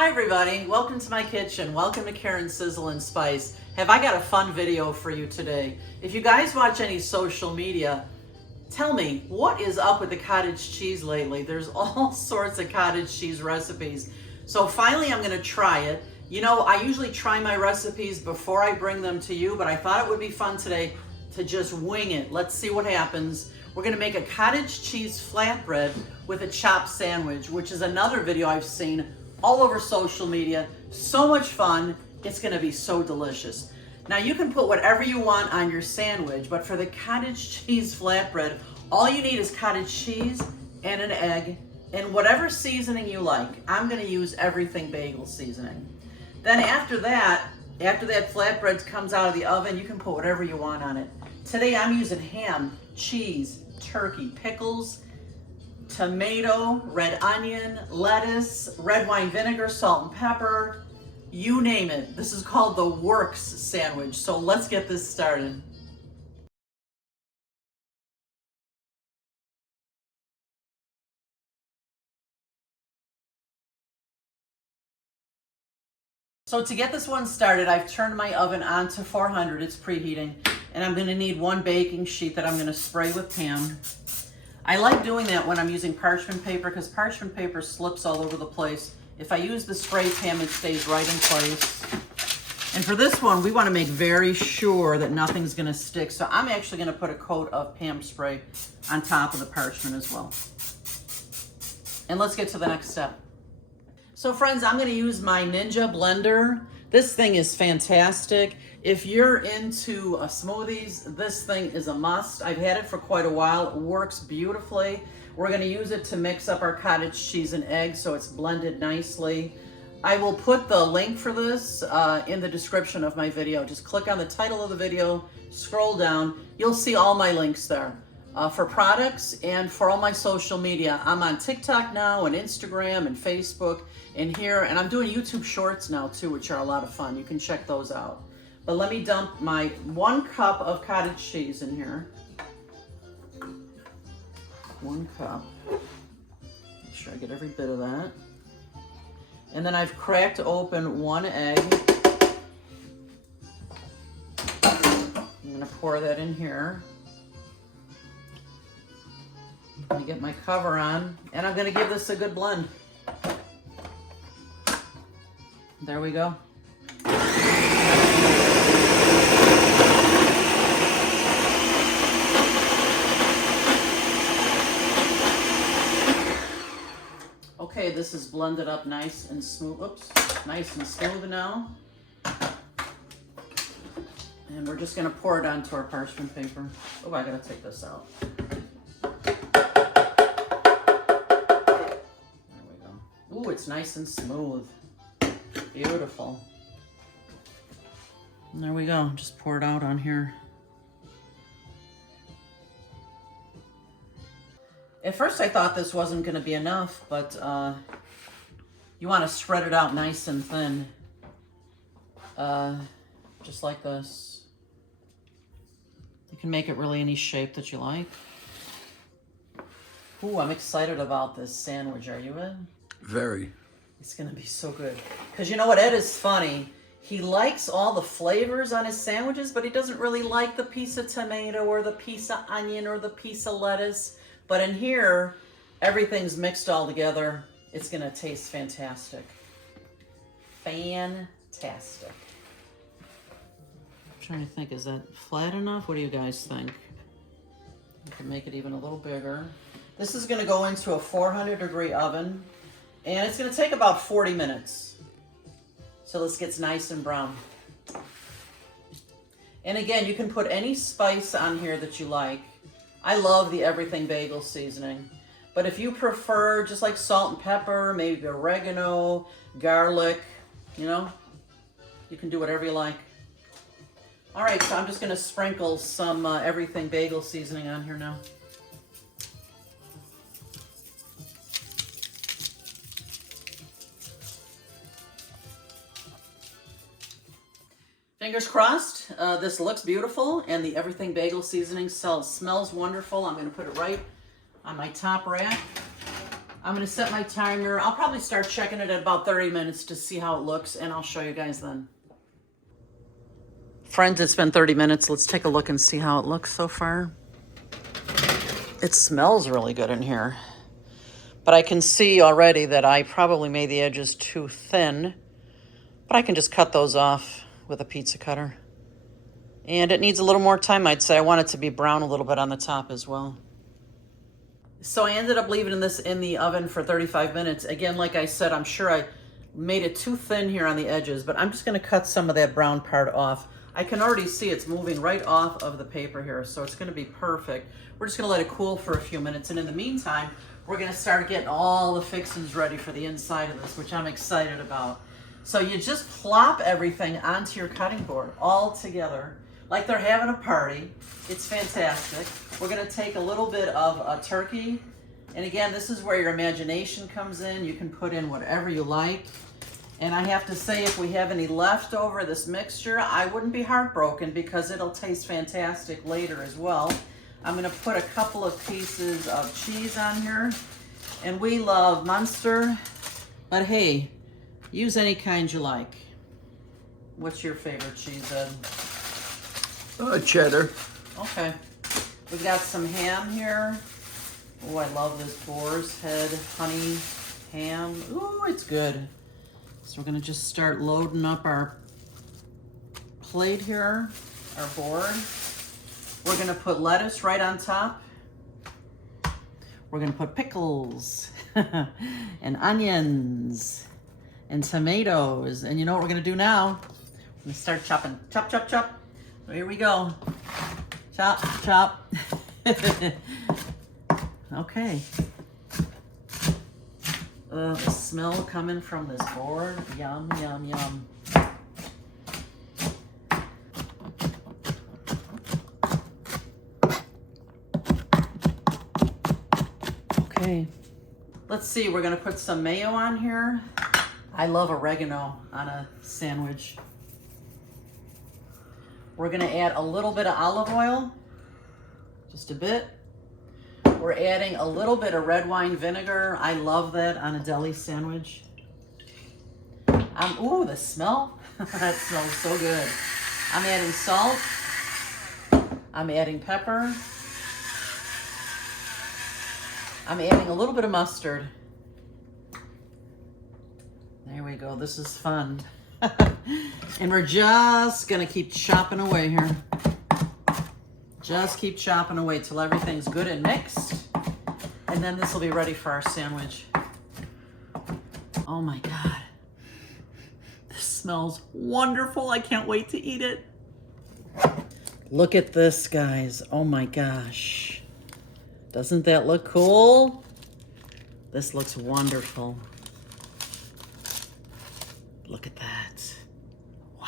Hi everybody, welcome to my kitchen. Welcome to Karen's Sizzle and Spice. Have I got a fun video for you today? If you guys watch any social media, tell me, what is up with the cottage cheese lately? There's all sorts of cottage cheese recipes. So finally I'm gonna try it. You know, I usually try my recipes before I bring them to you, but I thought it would be fun today to just wing it. Let's see what happens. We're gonna make a cottage cheese flatbread with a chopped sandwich, which is another video I've seen all over social media. So much fun. It's gonna be so delicious. Now you can put whatever you want on your sandwich, but for the cottage cheese flatbread, all you need is cottage cheese and an egg and whatever seasoning you like. I'm gonna use everything bagel seasoning. Then after that flatbread comes out of the oven, you can put whatever you want on it. Today I'm using ham, cheese, turkey, pickles, tomato, red onion, lettuce, red wine vinegar, salt and pepper, you name it. This is called the works sandwich. So let's get this started. So to get this one started, I've turned my oven on to 400, it's preheating, and I'm gonna need one baking sheet that I'm gonna spray with Pam. I like doing that when I'm using parchment paper because parchment paper slips all over the place. If I use the spray Pam, it stays right in place. And for this one, we want to make very sure that nothing's going to stick. So I'm actually going to put a coat of Pam spray on top of the parchment as well. And let's get to the next step. So friends, I'm going to use my Ninja blender. This thing is fantastic. If you're into smoothies, this thing is a must. I've had it for quite a while. It works beautifully. We're going to use it to mix up our cottage cheese and eggs so it's blended nicely. I will put the link for this in the description of my video. Just click on the title of the video, scroll down. You'll see all my links there for products and for all my social media. I'm on TikTok now and Instagram and Facebook and here, and I'm doing YouTube shorts now too, which are a lot of fun. You can check those out. But let me dump my 1 cup of cottage cheese in here. 1 cup. Make sure I get every bit of that. And then I've cracked open 1 egg. I'm gonna pour that in here. I'm gonna get my cover on, and I'm gonna give this a good blend. There we go. Okay, this is blended up nice and smooth. Oops, nice and smooth now. And we're just gonna pour it onto our parchment paper. Oh, I gotta take this out. There we go. Ooh, it's nice and smooth. Beautiful. And there we go, just pour it out on here. At first I thought this wasn't gonna be enough, but you wanna spread it out nice and thin. Just like this. You can make it really any shape that you like. Ooh, I'm excited about this sandwich, are you in? Very. It's gonna be so good. Because you know what, Ed is funny. He likes all the flavors on his sandwiches, but he doesn't really like the piece of tomato or the piece of onion or the piece of lettuce. But in here, everything's mixed all together. It's gonna taste fantastic. Fantastic. I'm trying to think, is that flat enough? What do you guys think? I can make it even a little bigger. This is gonna go into a 400-degree oven, and it's gonna take about 40 minutes. So this gets nice and brown. And again, you can put any spice on here that you like. I love the everything bagel seasoning. But if you prefer just like salt and pepper, maybe oregano, garlic, you know, you can do whatever you like. All right, so I'm just gonna sprinkle some everything bagel seasoning on here now. Fingers crossed, this looks beautiful, and the everything bagel seasoning smells wonderful. I'm gonna put it right on my top rack. I'm gonna set my timer. I'll probably start checking it at about 30 minutes to see how it looks, and I'll show you guys then. Friends, it's been 30 minutes. Let's take a look and see how it looks so far. It smells really good in here. But I can see already that I probably made the edges too thin. But I can just cut those off with a pizza cutter. And it needs a little more time, I'd say. I want it to be brown a little bit on the top as well. So I ended up leaving this in the oven for 35 minutes. Again, like I said, I'm sure I made it too thin here on the edges, but I'm just gonna cut some of that brown part off. I can already see it's moving right off of the paper here, so it's gonna be perfect. We're just gonna let it cool for a few minutes, and in the meantime, we're gonna start getting all the fixings ready for the inside of this, which I'm excited about. So you just plop everything onto your cutting board all together, like they're having a party. It's fantastic. We're gonna take a little bit of a turkey. And again, this is where your imagination comes in. You can put in whatever you like. And I have to say, if we have any left over this mixture, I wouldn't be heartbroken because it'll taste fantastic later as well. I'm gonna put a couple of pieces of cheese on here. And we love Munster, but hey, use any kind you like. What's your favorite cheese, Ed? Cheddar. Okay. We've got some ham here. Oh, I love this boar's head honey ham. Ooh, it's good. So we're gonna just start loading up our plate here, our board. We're gonna put lettuce right on top. We're gonna put pickles and onions and tomatoes. And you know what we're gonna do now? We're gonna start chopping. Chop, chop, chop. So here we go. Chop, chop. Okay. The smell coming from this board. Yum, yum, yum. Okay. Let's see, we're gonna put some mayo on here. I love oregano on a sandwich. We're gonna add a little bit of olive oil, just a bit. We're adding a little bit of red wine vinegar. I love that on a deli sandwich. Ooh, the smell. That smells so good. I'm adding salt. I'm adding pepper. I'm adding a little bit of mustard. There we go. This is fun. And we're just gonna keep chopping away here. Just keep chopping away till everything's good and mixed. And then this will be ready for our sandwich. Oh my God. This smells wonderful. I can't wait to eat it. Look at this, guys. Oh my gosh. Doesn't that look cool? This looks wonderful. Look at that. Wow.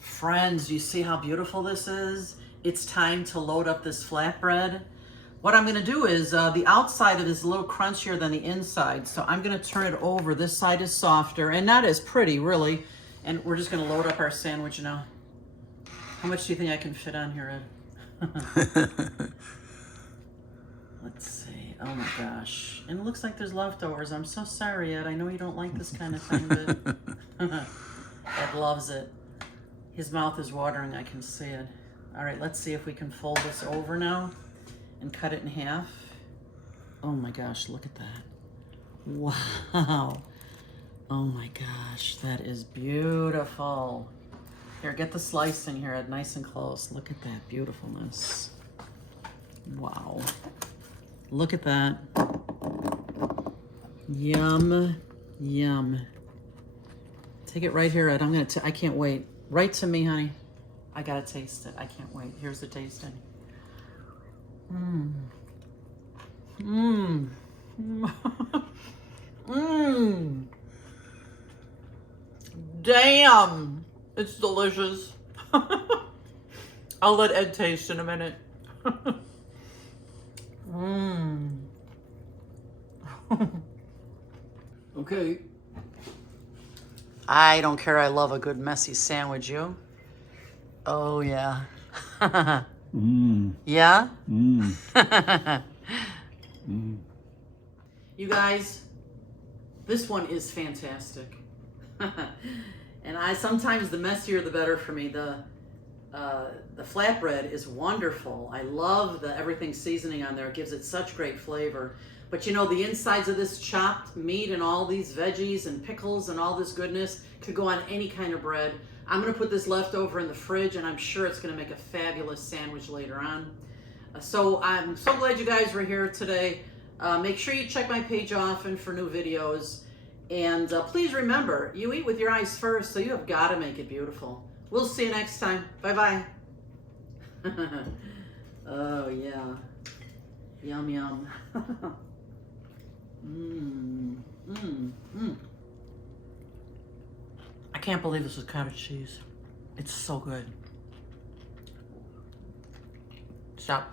Friends, you see how beautiful this is? It's time to load up this flatbread. What I'm gonna do is, the outside of this is a little crunchier than the inside, so I'm gonna turn it over. This side is softer and not as pretty, really. And we're just gonna load up our sandwich now. How much do you think I can fit on here, Ed? Let's see. Oh my gosh. And it looks like there's leftovers. I'm so sorry, Ed. I know you don't like this kind of thing, but Ed loves it. His mouth is watering, I can see it. All right, let's see if we can fold this over now and cut it in half. Oh my gosh, look at that. Wow. Oh my gosh, that is beautiful. Here, get the slicing here, Ed, nice and close. Look at that beautifulness. Wow. Look at that. Yum, yum. Take it right here, Ed. I can't wait. Right to me, honey. I gotta taste it. I can't wait. Here's the tasting. Mmm. Mmm. Mmm. Damn. It's delicious. I'll let Ed taste in a minute. Mmm. Okay. I don't care. I love a good messy sandwich. You? Oh, yeah. Yeah? Mm. Mm. You guys, this one is fantastic. And sometimes the messier the better for me. The flatbread is wonderful. I love the everything seasoning on there. It gives it such great flavor. But you know, the insides of this chopped meat and all these veggies and pickles and all this goodness could go on any kind of bread. I'm gonna put this leftover in the fridge, and I'm sure it's gonna make a fabulous sandwich later on. So I'm so glad you guys were here today. Make sure you check my page often for new videos. And please remember, you eat with your eyes first, so you have got to make it beautiful. We'll see you next time. Bye-bye. Oh, yeah. Yum, yum. I can't believe this is cottage cheese. It's so good. Stop.